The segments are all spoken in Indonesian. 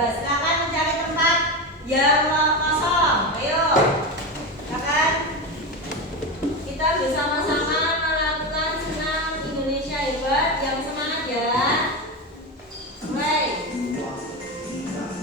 bebas. Silakan mencari tempat yang kosong. Ayo, silakan. Kita bersama-sama melakukan senam Indonesia Hebat. Yang semangat ya. Mulai. Yang semangat.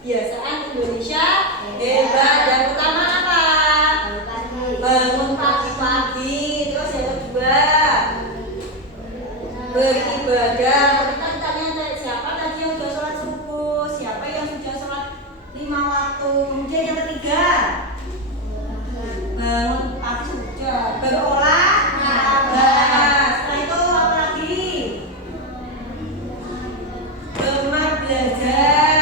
Kebiasaan Indonesia hebat. Yang pertama apa? Bangun pagi-pagi. Terus yang kedua beribadah. Kita ditanya siapa tadi yang sudah sholat subuh, siapa yang sudah sholat 5 waktu. Kemudian yang ketiga bangun pagi sudah berolahraga. Setelah itu apa lagi? Gemar belajar.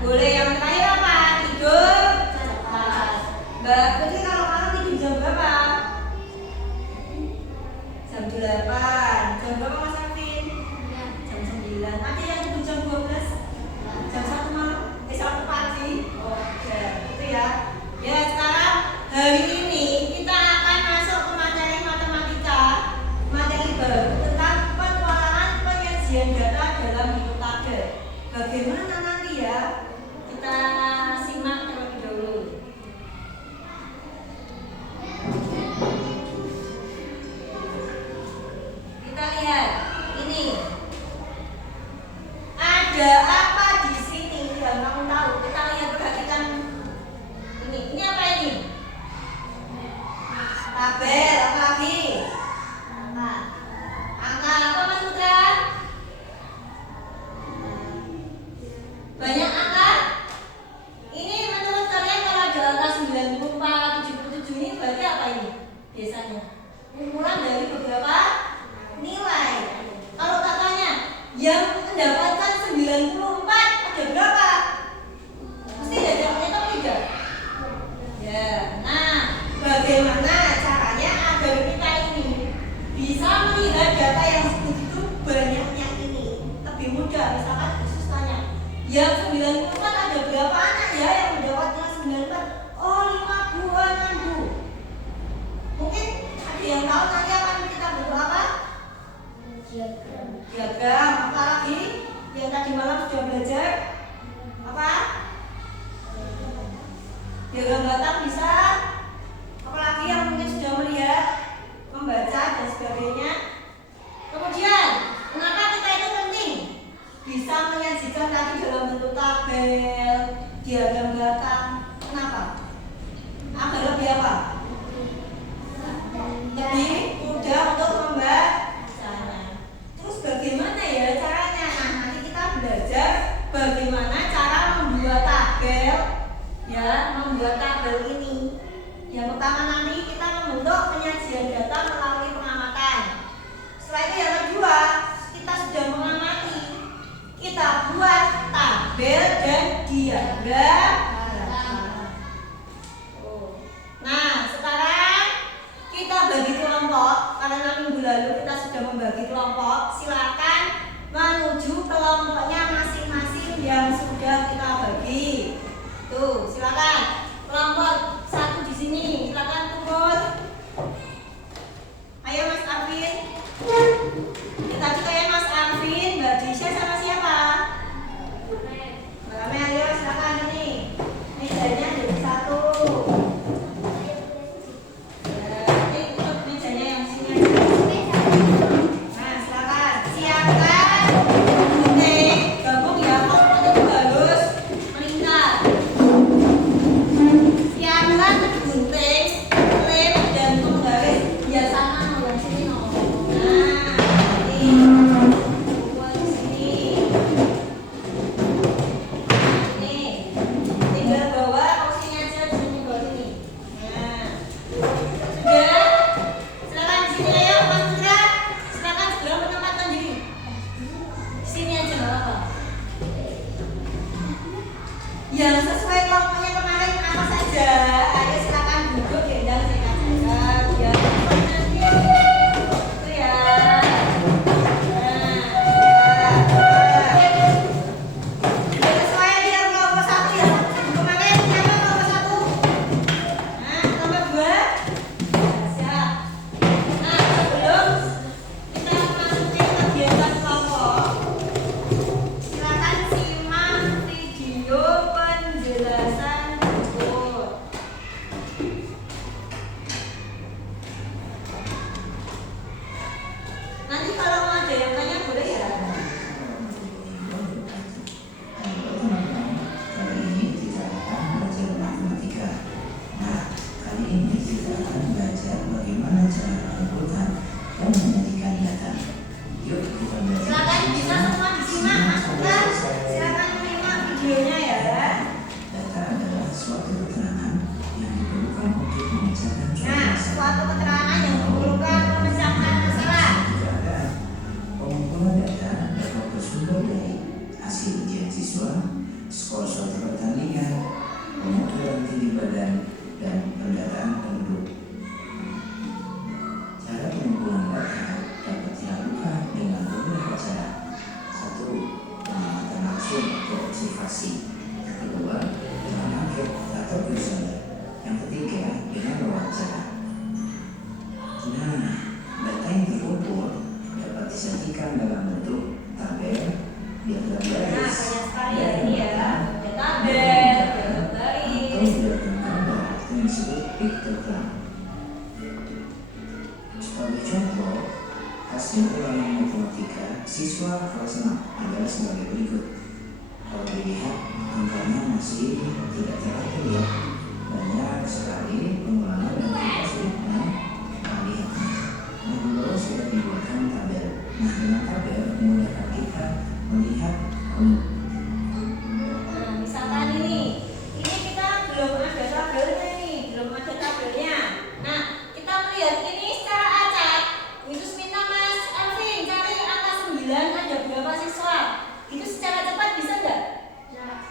Boleh. Yang terakhir apa? Tidur cepat. Mbak Putri kalau malam tidur jam berapa? Jam 8. Jam berapa Mas Arvin? Jam 9. Ada yang tidur jam 12? Jam 1 malam? 1 pagi? Oke, itu ya. Ya, sekarang hari ini kita akan masuk ke materi matematika, materi baru tentang petualangan penyajian data dalam hidup tabel. Bagaimana nanti ya? Kita simak terlebih dahulu. Kita lihat ini. Ada apa di sini yang kamu tahu? Kita lihat, perhatikan ini. Ini apa ini? Tabel. Apa lagi? Angka. Apa Mas Putra? Banyak angka. Ini menurut kalian kalau ada angka 94, 77 ini berarti apa ini? Biasanya kumpulan dari beberapa nilai. Kalau katanya yang mendapatkan 94 ada berapa? Mesti ada jawabannya atau tidak? Ya. Nah, bagaimana caranya agar kita ini bisa melihat data yang segitu banyaknya ini? Lebih mudah. Misalkan khusus tanya, yang 94 ada berapa anak ya yang mendapatkan 94? Oh, 5 buah 6 bu. Mungkin ada yang tahu nanti akan kita butuh apa? Diagram. Apa lagi? Yang tadi malam sudah belajar apa? Diagram batang bisa. Apalagi yang mungkin sudah melihat, membaca dan sebagainya. Kemudian, kenapa kita itu penting? Bisa menyajikan tadi dalam bentuk tabel, diagram batang. Kenapa? Agar lebih apa? Lebih mudah untuk membacanya. Terus bagaimana ya caranya? Nah, nanti kita belajar bagaimana cara membuat tabel, ya, membuat tabel ini. Yang pertama nanti kita membentuk penyajian data melalui pengamatan. Setelah itu yang kedua, kita sudah mengamati, kita buat tabel dan diagram. Nah, sekarang kita bagi kelompok. Karena minggu lalu kita sudah membagi kelompok. Silakan menuju kelompoknya masing-masing yang sudah kita bagi. Tuh, silakan. Kelompok 1 di sini, silakan kumpul. Ayo Mas Arvin. Kita juga ya Mas Arvin, Mbak Disha sama siapa? Mbak Rame, ayo silakan ini. Mejanya jadi 1. Ini untuk mejanya yang sini aja. Nah, silakan. Siapkan gunting. Gabung ya, kalau itu harus meningkat. Siapkan gunting. Sebagai contoh, hasil ulangan matematika siswa kelas 6 adalah sebagai berikut. Kalau dilihat, angkanya masih tidak teratur ya. Banyak sekali pengulangan dan kita sulit melihatnya. Nah, di bawah sudah dibuatkan tabel. Nah, dengan tabel memudahkan kita melihat Nah, misalkan ini kita belum ada tabelnya nih, belum ada tabelnya. Nah, kita melihat ini secara acak. Yesus minta Mas Alvin cari angka 9 ada berapa siswa. Itu secara cepat bisa nggak?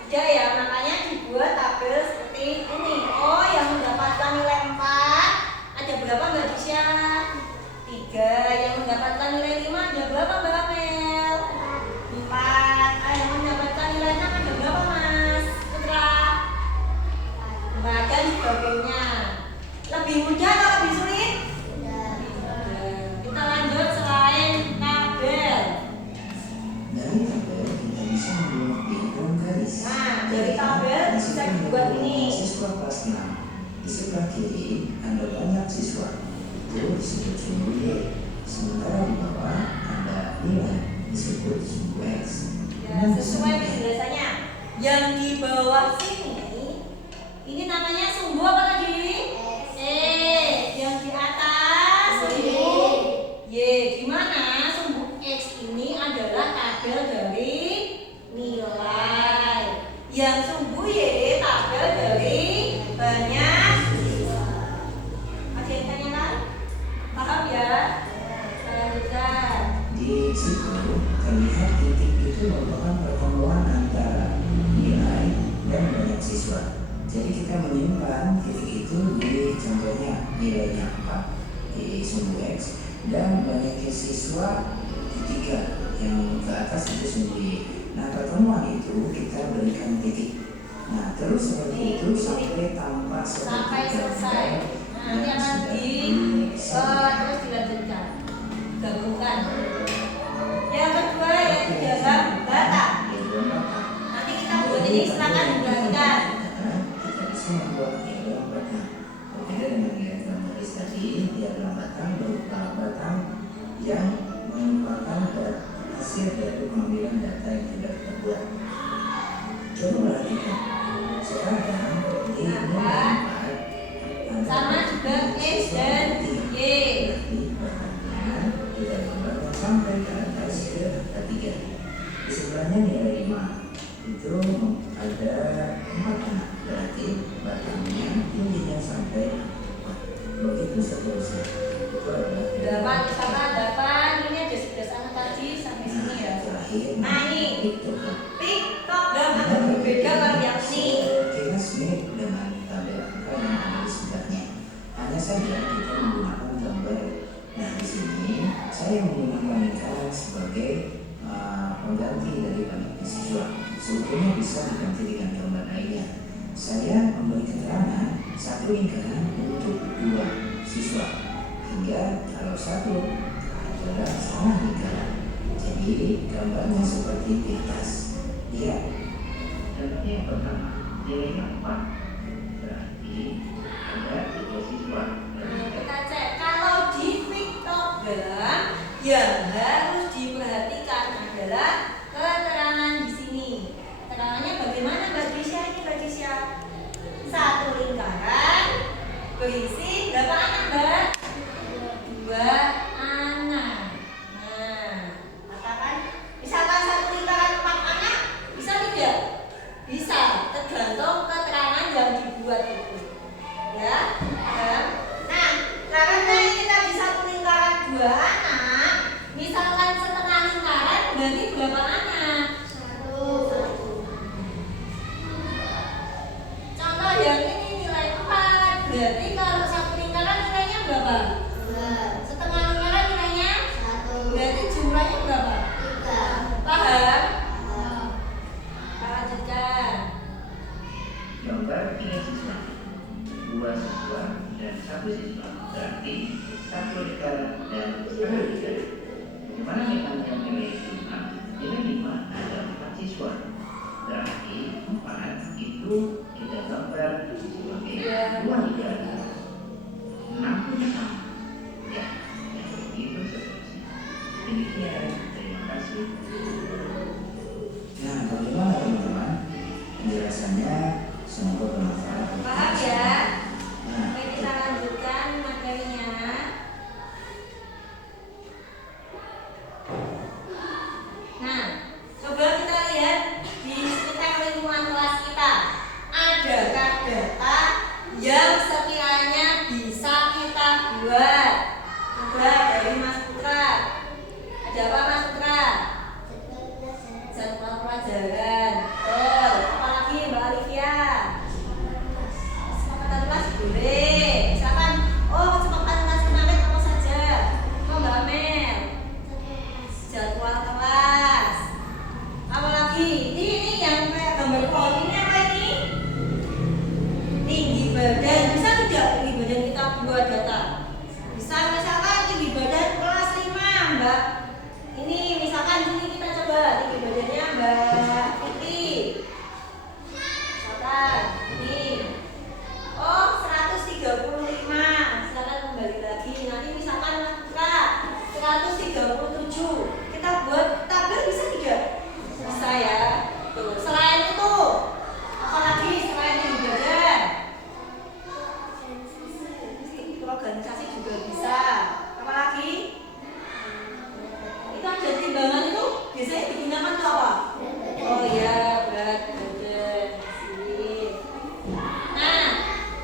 Tidak ya, makanya dibuat tabel seperti ini. Oh, yang mendapatkan nilai 4 ada berapa Mbak Disya? 3. Yang mendapatkan nilai 5 ada berapa Mbak Mel? 4. Yang mendapatkan nilai 6 ada berapa Mas Putra? 4 dan sebagainya. Lebih mudah atau lebih sulit? Kita lanjut selain tabel. dari tabel kita bisa membuat diagram garis. Nah, dari tabel bisa dibuat ini. Siswa kelas 6 di sebelah kiri ada banyak siswa, itu disebut sumbu Y. Sementara di bawah ada nilai disebut sumbu X. Ya, sesuai penjelasannya. Yang di bawah sini ini namanya sumbu apa tadi? Yang di atas sumbu Y. Di mana sumbu X ini adalah tabel dari nilai. Yang sumbu Y tabel dari banyak siswa. Ada yang tanyakan? Paham ya? Lanjutkan. Di situ terlihat titik itu merupakan pertemuan antara nilai dan banyak siswa. Jadi kita menyimpan titik itu di contohnya nilainya 4 di sumbu X dan banyaknya siswa di 3 yang ke atas itu sumbu Y. Nah, pertemuan itu kita berikan titik. Nah, terus seperti itu sampai tanpa Sampai selesai. Nah, nanti akan terus dilanjutkan, gabungkan. Yang kedua yaitu diagram bata. Nanti kita buat ini silakan diperhatikan. Kita bisa membuat diagram batang. Berbeda dengan diagram garis tadi, diagram batang berupa batang yang merupakan hasil dari pengambilan data yang sudah kita buat. Coba perhatikan. Sekarang di nilai 4 Sama juga X dan Y. berarti batangnya kita gambarkan sampai ke atas ke angka 3. Di sebelahnya nilai 5 itu ada 4 anak, berarti batangnya tingginya sampai 4. Begitu seterusnya. Itu adalah 8 sama 8 ini ada 11 anak tadi sampai sini ya. terakhir. Nah, ini piktogram. piktogram agak berbeda kalau yang ini. Kilas mirip dengan tabel angka yang ada di sebelahnya. Hanya saja kita menggunakan gambar. Nah, di sini saya menggunakan lingkaran sebagai pengganti dari banyaknya siswa. Sebetulnya bisa diganti dengan gambar lainnya. Saya memberi keterangan satu lingkaran untuk 2 siswa, hingga kalau satu adalah salah lingkaran. Jadi gambarnya seperti di atas. Lihat. Contoh yang pertama, nilainya 4. Berarti ada 3 siswa. Nah, kita cek kalau di piktogram yang harus diperhatikan adalah keterangan di sini. Keterangannya bagaimana Mbak Disya ini Mbak Disya? Satu lingkaran berisi berapa anak Mbak? 2 anak. Nah, katakan misalkan satu lingkaran 4 anak bisa tidak? Bisa, tergantung keterangan yang dibuat itu. Ya, paham? Nah, karena ini tadi satu lingkaran 2 anak, misalkan setengah lingkaran berarti berapa anak? 1. Contoh yang ini nilai 4, berarti kalau satu lingkaran nilainya berapa? 2. Setengah lingkaran nilainya 1. Berarti jumlahnya berapa? 3. Paham? Kita lanjutkan. Gambar 3 siswa, 2 siswa dan 1 siswa. Berarti 1 lingkaran dan 1 lingkaran. Bagaimana dengan yang nilai 5? Nilai 5 Demikian, terima kasih. Nah, bagaimana teman-teman? Penjelasannya semoga bermanfaat. Paham ya? Nah, Oke, kita lanjutkan materinya. Nah, coba kita lihat di sekitar lingkungan kelas kita. Adakah data yang sekiranya bisa kita buat? Coba dari Mas Putra. Ada apa Mas Putra? Jadwal pelajaran. Oh, apalagi Mbak Olivia? Kesepakatan kelas boleh. Misalkan, oh kesepakatan kelas kemarin apa saja? Oh Mbak Mel. Jadwal kelas. Apalagi? Ini yang kayak gambar pohon ini apa ini? Tinggi badan. Bisa tidak tinggi badan kita buat data? Bisa, misalkan tinggi badan kelas 5 Mbak. Ini misalkan ini kita coba tinggi badannya Mbak Putri. Misalkan ini. Oh 135. Silakan kembali lagi. Nanti misalkan Mas Putra 137. Kita buat tabel bisa tidak? Bisa ya. Tuh. Selain itu, apalagi selain tinggi badan? Organisasi juga bisa. Apalagi? Itu ada timbangan itu biasanya digunakan untuk apa? Oh ya, berat badan. Sip. Nah,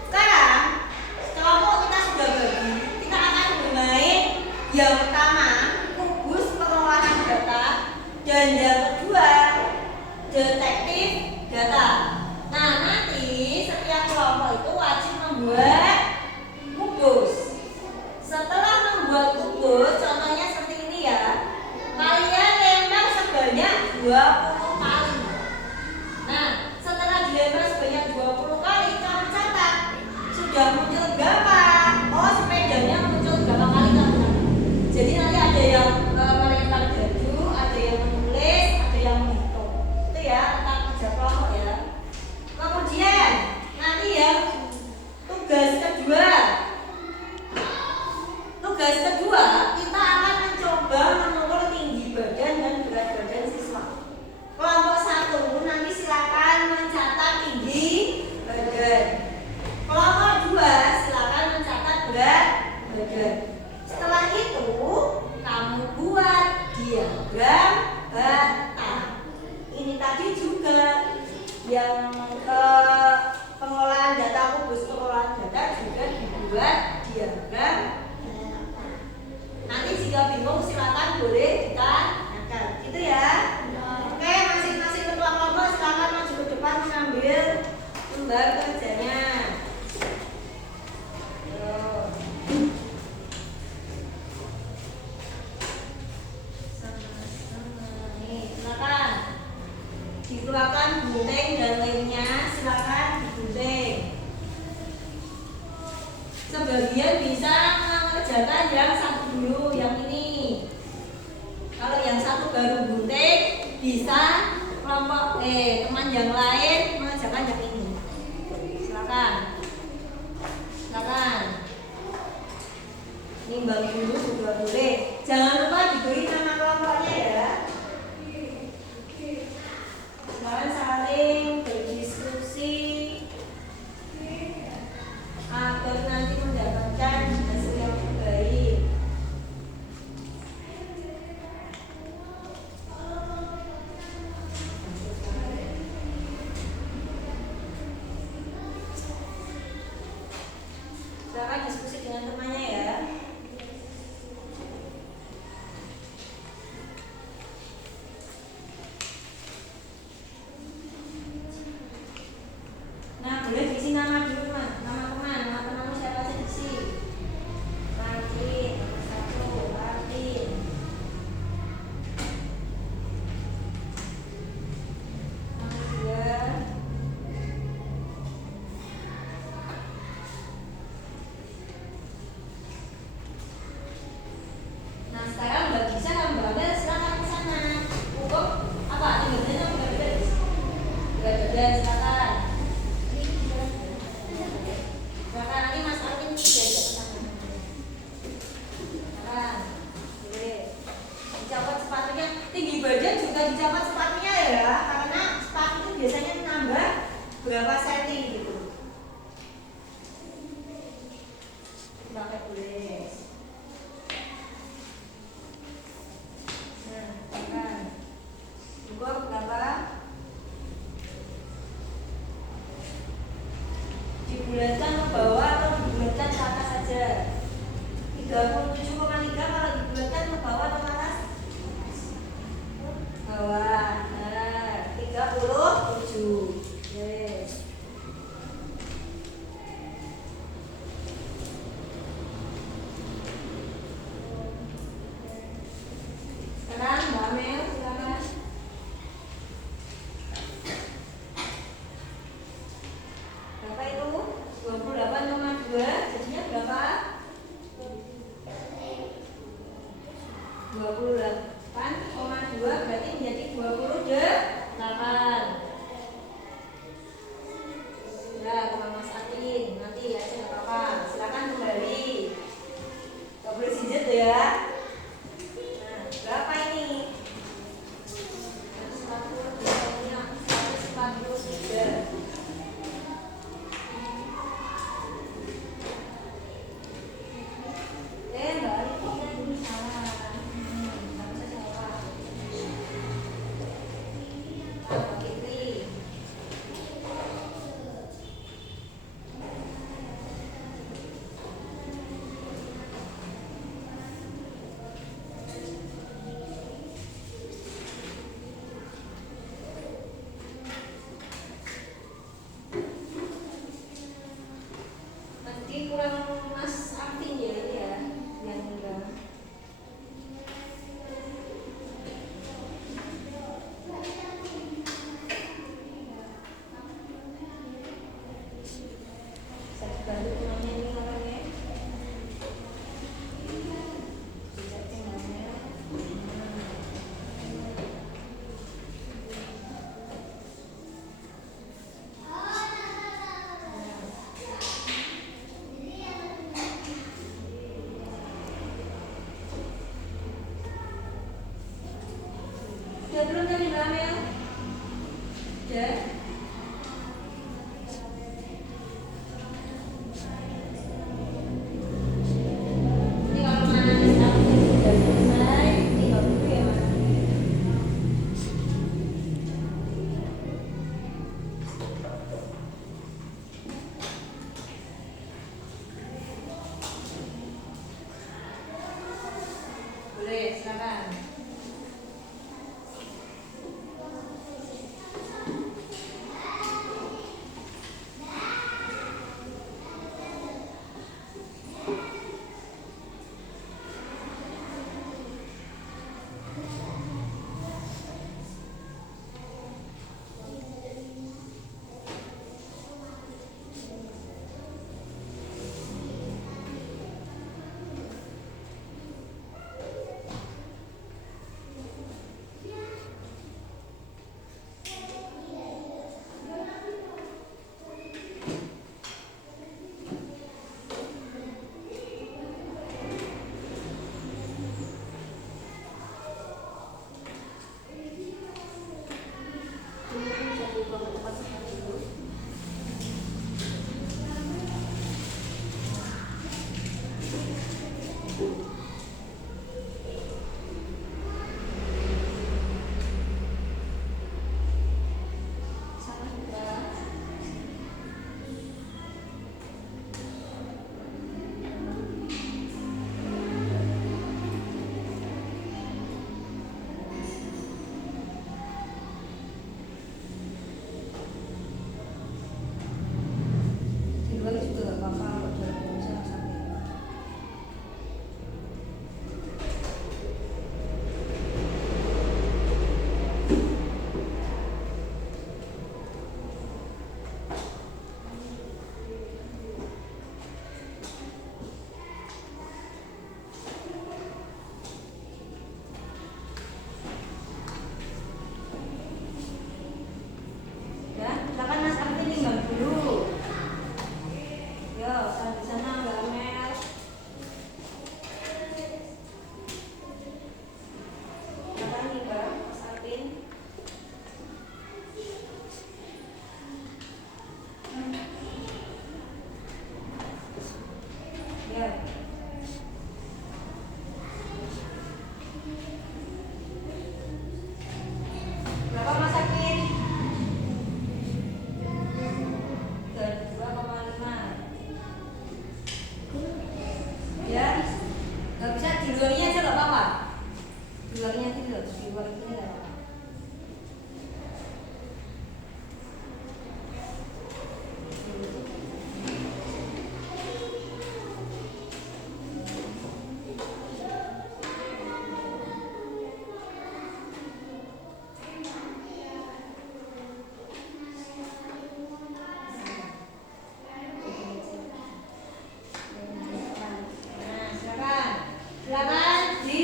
sekarang kelompok kita sudah bagi. Kita akan bermain yang pertama kubus pengolahan data dan yang kedua detektif data. Nah, nanti setiap kelompok itu wajib membuat kubus. Setelah membuat kubus, contohnya seperti ini ya. Kalian lempar sebanyak 20 kali. Nah, setelah dilempar sebanyak 20 kali, kamu catat sudah muncul berapa. Oh, sepedanya muncul berapa kali kamu catat. Jadi nanti ada yang melempar baju, ada yang menulis, ada yang menghitung. Itu ya, tentang kerja kelompok ya. Kemudian nanti ya tugas kedua. Tugas kedua, kita akan mencoba mengukur tinggi badan dan berat badan siswa. Kelompok 1 nanti silakan mencatat tinggi badan. Kelompok 2 silakan mencatat berat badan. Setelah itu, kamu buat diagram bata. Ini tadi juga yang pengolahan data, kubus pengolahan data juga dibuat diagram. Nanti jika bingung silakan boleh ditanyakan, gitu ya. Oke, masing-masing ketua kelompok silakan maju ke depan mengambil lembar kerjanya. Sama-sama. Nih, silakan dikeluarkan gunting dan lemnya, silakan digunting. Sebagian bisa mengerjakan yang satu dulu, yang ini. Kalau yang satu baru gunting, bisa kelompok teman yang lain mengerjakan yang ini. Silakan. Silakan. Nimbang dulu juga boleh. Jangan lupa diberi nama kelompoknya ya. Silakan saling berdiskusi agar nanti mendapatkan hasil yang terbaik. Silakan diskusi dengan temannya ya. 28,2 berarti menjadi 28. Ya, Bang Mas Atin, nanti aja nggak apa-apa. Silakan kembali. Gak boleh sijet ya. Nah, berapa ini? 142 ini 143. Balik ini salah. Nggak bisa jawab. Pakai klik. Nanti kurang Mas Arvin ya ini ya yang enggak. Saya bantu temannya ini orangnya. Bisa temannya. Udah belum tadi Mbak Amel? Udah? Ini kalau mana sudah selesai, tinggal dulu ya Mas. Boleh, silakan. Salah juga. Di luar juga gak apa-apa kalau jalan bisa sampai. Ya, silakan Mas Arvin tinggal dulu. Yo, di sana Mbak Amel. Silakan nih Mbak Mas Arvin. Ya. Berapa Mas Arvin? 32,5. Ya, nggak bisa di luarnya aja nggak apa-apa. Di luarnya aja loh, di luar ini nggak apa-apa. Nah, silakan. Silakan di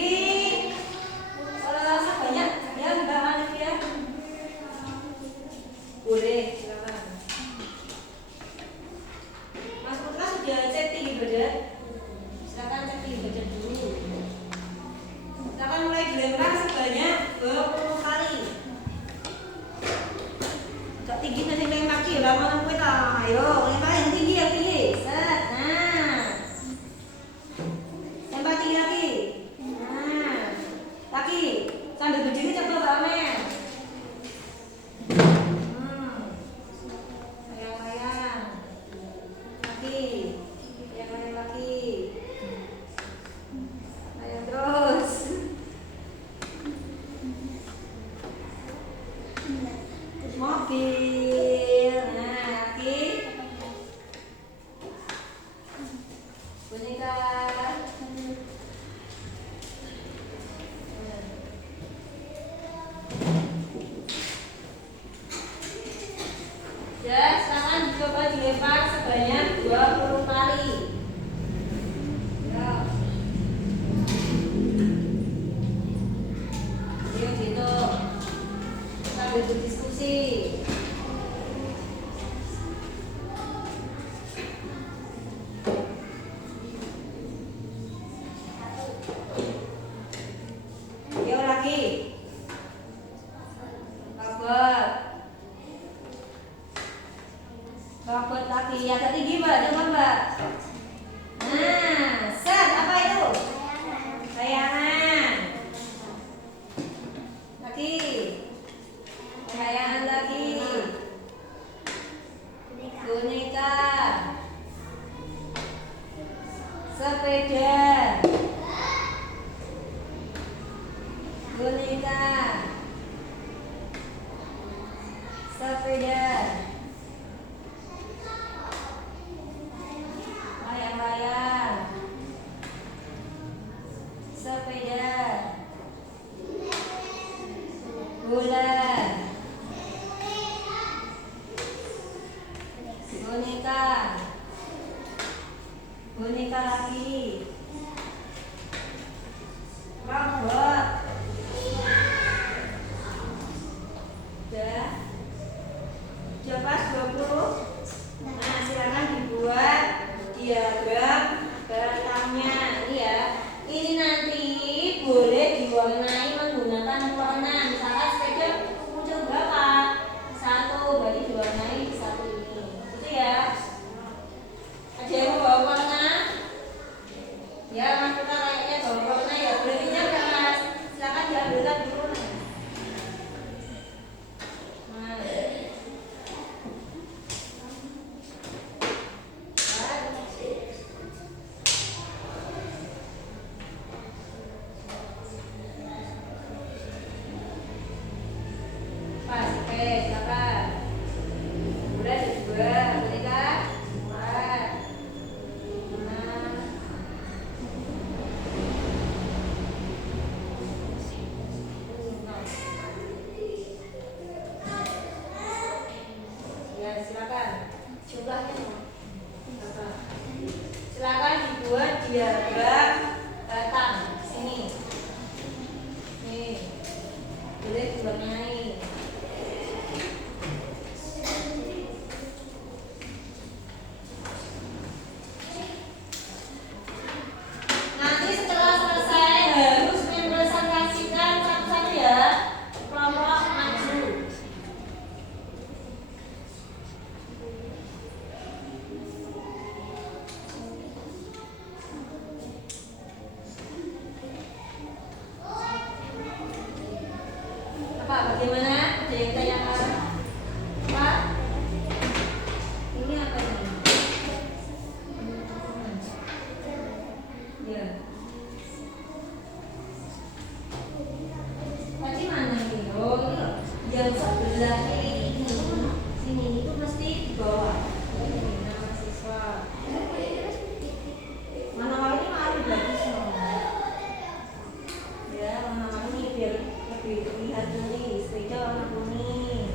dilempar sebanyak 20 kali. Ya. Yuk gitu. Kita berdiskusi. Yuk lagi. Babot lagi. Ya tadi gimana coba Mbak? Nah, set apa itu? Kayangan. Lagi. Kayangan lagi. Boneka. Sepeda. Boneka. Sepeda. Layang-layang. Sepeda. Bola. Boneka. Boneka lagi. Robot. Udah. Udah pas 20. Nah, silakan dibuat diagram beratamnya. Ini ya. Ini nanti boleh diwarnai menggunakan warna. Misalkan sepeda muncul berapa? 1, berarti diwarnai di 1 ini. Gitu ya. Ada yang mau bawa warna? Ya, Mas kita kayaknya bawa warna ya. Berarti ya Mas. Silakan diambilkan dulu. Nah. Pas, oke, silakan. Udah ada 2, boleh kan? 4, 5, 6. Ya, silakan. Jumlahnya berapa? Silakan dibuat diagram batang sini. Nih. Boleh diwarnai. Nanti setelah selesai harus mempresentasikan satu-satu ya. Kelompok maju. Apa bagaimana? Ada yang tanyakan? Apa? Ini apa ini? Ya. Tadi mana ini? Oh, ini loh. Yang sebelah ini. Sini itu mesti di bawah. Ini nama siswa. Mana warnanya malu bagus semua. Ya, warna ini biar lebih terlihat nih. Sepeda warna kuning.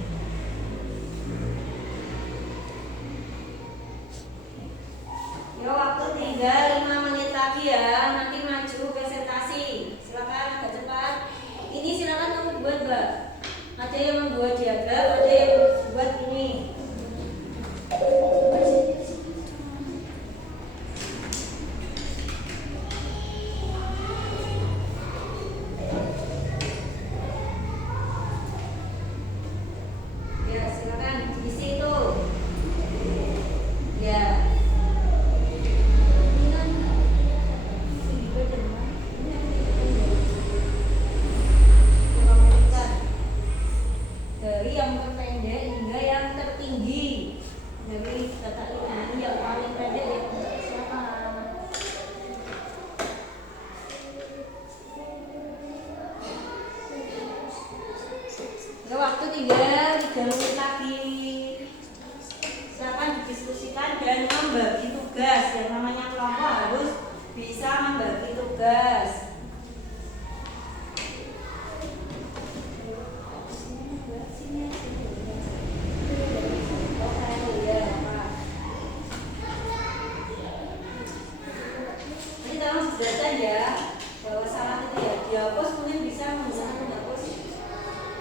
Ya, waktu tinggal 5 menit lagi ya. Nanti maju presentasi. Silakan agak cepat. Ini silakan kamu buat, Mbak. Ada yang membuat diagram, ada yang buat ini. Ya, silakan di situ. Ya. Ini kan ini beda, Mbak. Komunikan. Dari yang terpendek hingga yang tertinggi. Dari data ini yang paling pendek yang siapa? Ya, waktu tinggal 3 menit lagi. Silakan didiskusikan dan membagi tugas. Yang namanya kelompok harus bisa membagi tugas.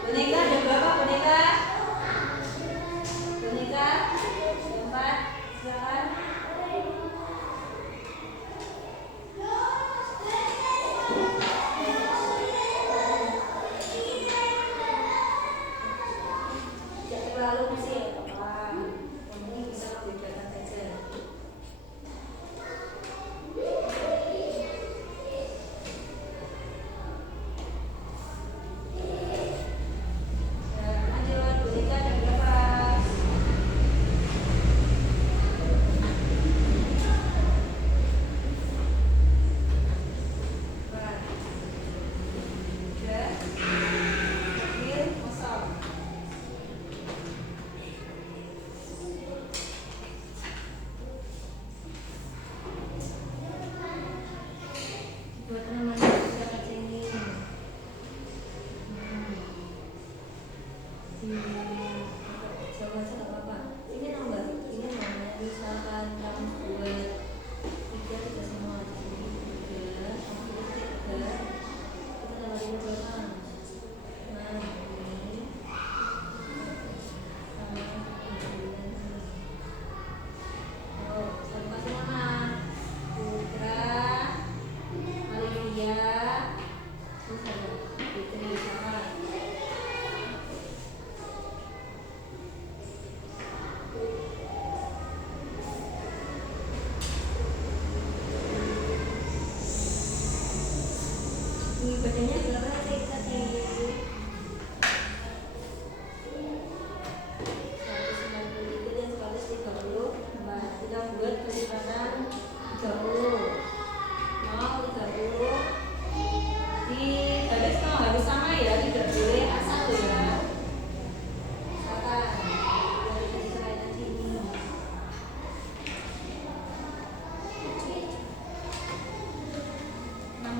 Boneka ada berapa boneka? Boneka 4, silakan. Tidak terlalu masih ya Pak. Ini bisa dibedakan saja. Lanjut, boneka ada berapa? Empat. Tiga. Terakhir, kosong. Buat teman-teman yang sudah baca ini. Coba aja nggak apa-apa. Ini nomor, misalkan kamu buat 3 semua di sini 3, kamu pilih 3, kita tambah 5 berapa? Nah, ini sama 9. Oh, satu kasih nama Putra, Amelia, terus ada Fitri, sama. Ini badannya berapa sih tadi? 193 dan 130. Nah, kita buat kelipatan 30. Mau 30. Di garis mau harus sama ya, tidak boleh asal ya. Misalkan dari kelipatan sini. Enam.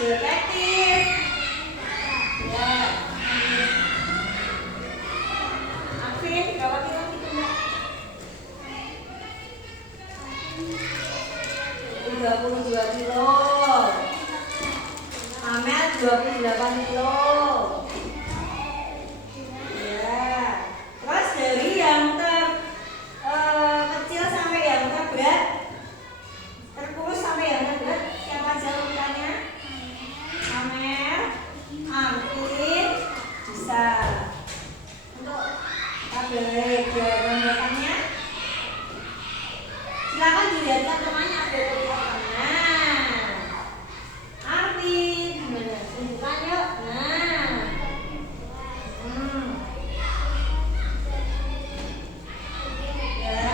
Detektif. Ya. Afin, gawat itu Mbak. 32 kilo. Amel 28 kilo. Ya. Terus dari yang kecil sampai yang terberat, terkurus sampai yang terberat, siapa aja urutannya? Amel, Arvin, bisa. Untuk tabel gambarnya, silakan dilihatkan temannya ada urutannya. Arvin, tunjukkan yuk. Nah, ya.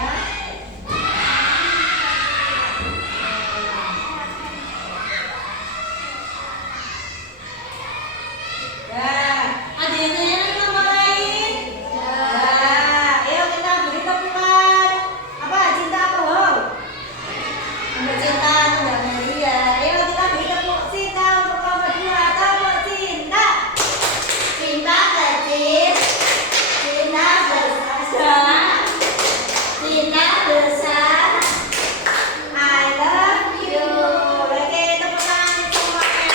Ya, ada yang tanyakan nomor lain? Ya, ayo kita beri tepukan. Apa cinta apa wow? Untuk cinta atau enggak Maria? Ayo kita beri tepuk cinta untuk nomor 2. Tepuk cinta. Cinta kecil, cinta besar, cinta besar. I love you. Oke, tepuk tangan semuanya.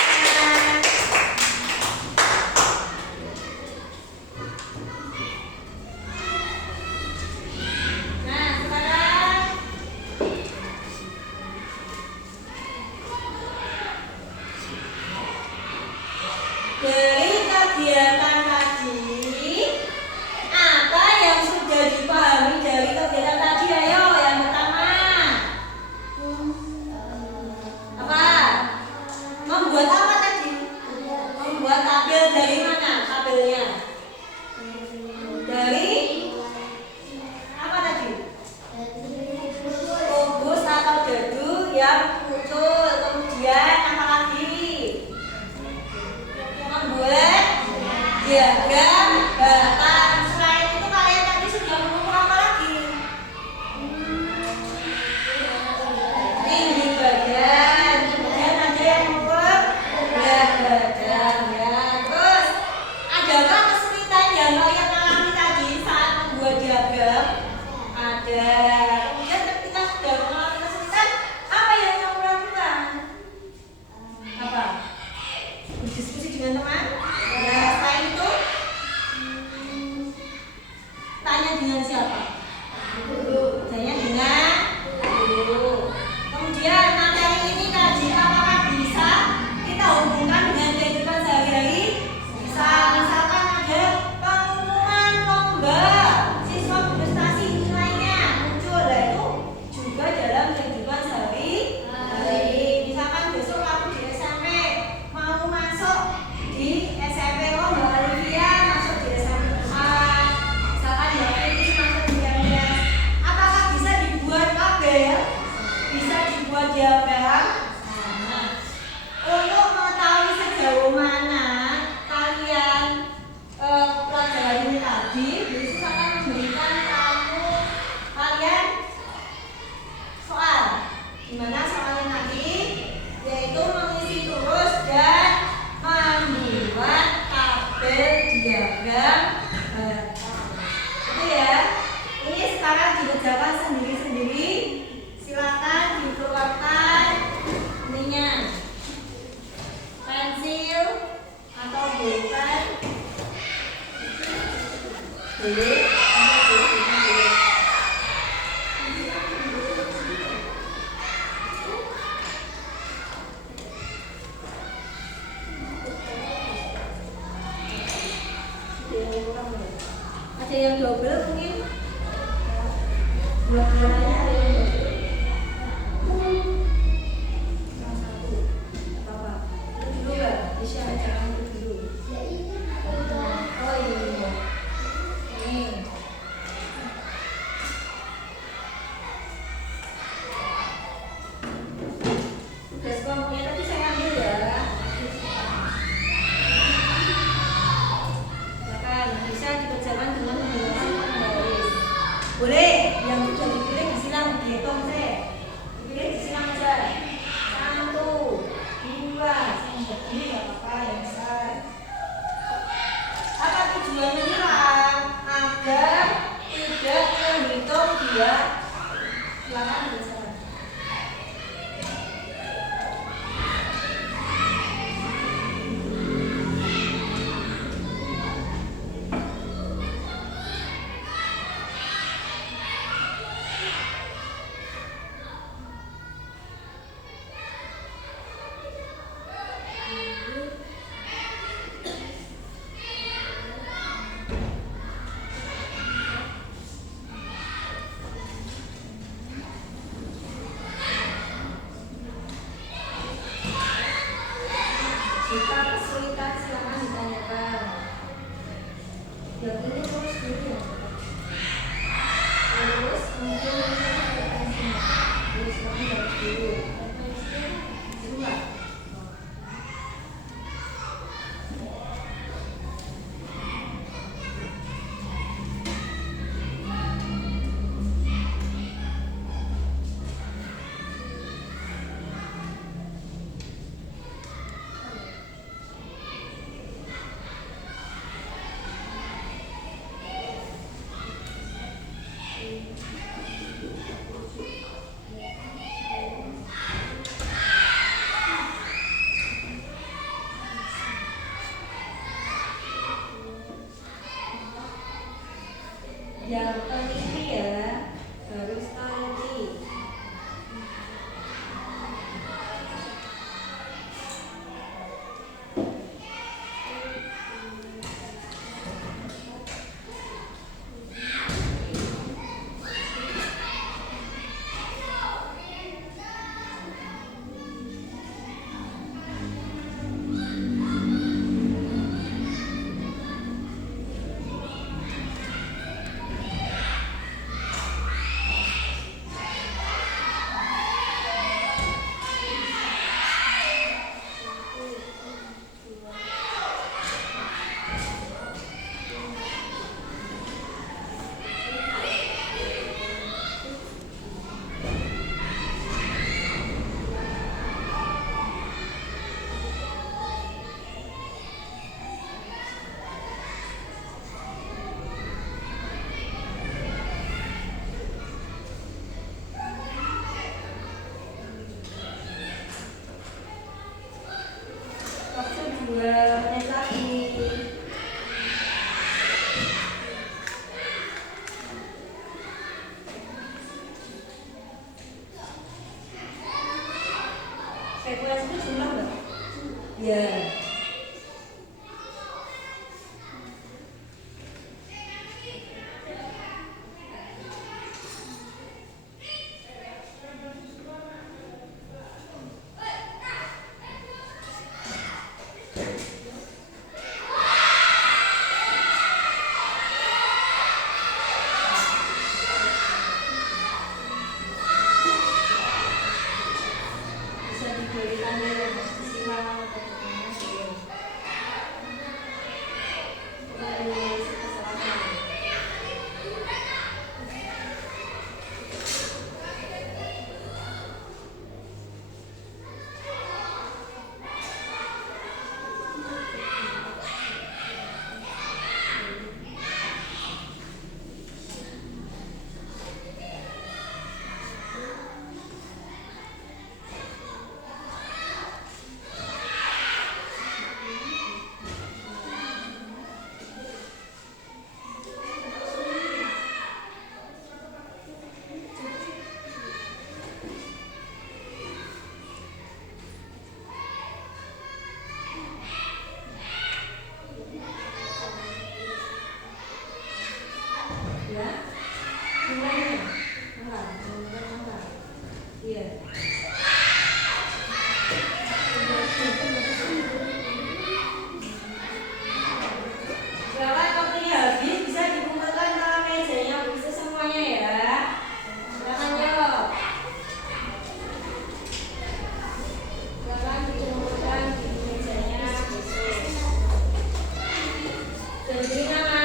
Nah, sekarang dari kegiatan tadi, apa yang sudah dipahami dari kegiatan tadi? Ayo, yang pertama. Apa? Membuat apa tadi? Membuat tabel dari mana tabelnya? Dari apa tadi? Kubus atau dadu yang muncul. Kemudian apa lagi? Membuat diagram batang. Selain itu kalian tadi sudah mengukur apa lagi? Tinggi badan. Kemudian ada yang mengukur berat badan ya. Terus adakah kesulitan yang kalian alami tadi saat membuat diagram? Ada. Kemudian ketika sudah mengalami kesulitan, apa yang kamu lakukan? Apa? Berdiskusi dengan teman. Ya, selain itu tanya dengan siapa? Guru. Tanya dengan guru. Kemudian materi ini kaji apakah bisa kita hubungkan dengan kehidupan sehari-hari? Bisa. Misalkan ada pengumuman lomba siswa berprestasi nilainya muncul, itu juga dalam kehidupan sehari-hari. Misalkan besok aku di SMP mau masuk di SMP lomba Olivia, masuk di SMP 4. Misalkan Mbak Fitri masuk di MTS. Apakah bisa dibuat tabel? Bisa dibuat diagram? Nah, untuk mengetahui sejauh mana kalian pelajaran ini tadi, besok akan memberikan kamu kalian soal. Gimana soalnya nanti? Yaitu mengisi tulis dan membuat tabel diagram batang. Itu ya. Ini sekarang dikerjakan sendiri-sendiri. Silakan dikeluarkan kesulitan silakan ditanyakan. Yang ini terus dulu ya. Terus mungkin terus silakan jawab dulu. Dua. Yang teliti ya, harus teliti. Waktu 2 menit lagi. Spekulasi itu jumlah nggak? Ya. Bisa diberikan yang maksimal atau bagaimana sih? Ya, gimana? Enggak. Iya. Kalau kopinya habis bisa dikumpulkan dalam mejanya, bisa semuanya ya. Silakan jawab. Silakan dikumpulkan di mejanya besok. Jadi nama.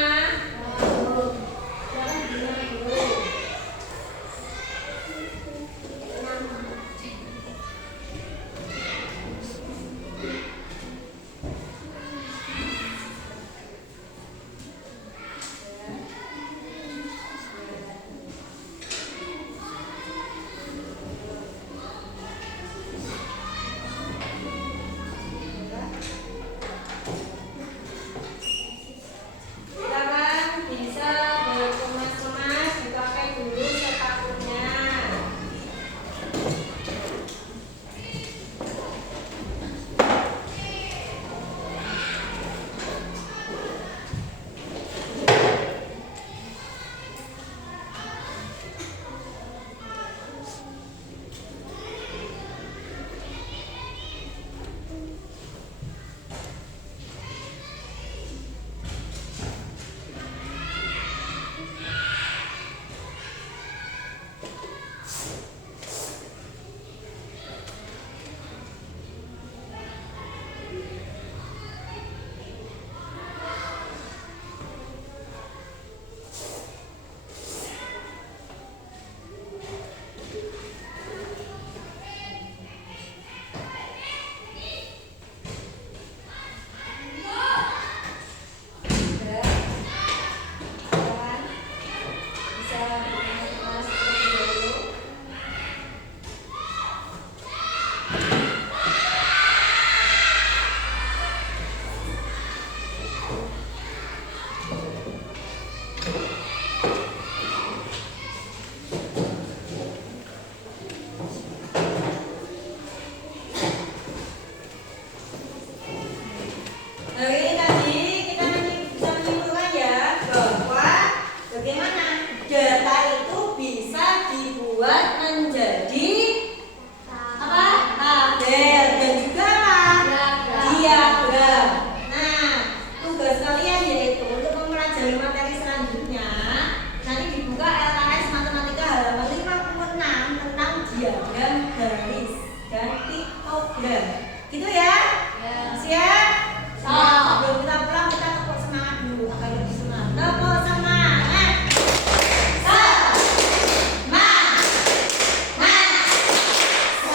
Silakan di mana dulu.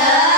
Sehat.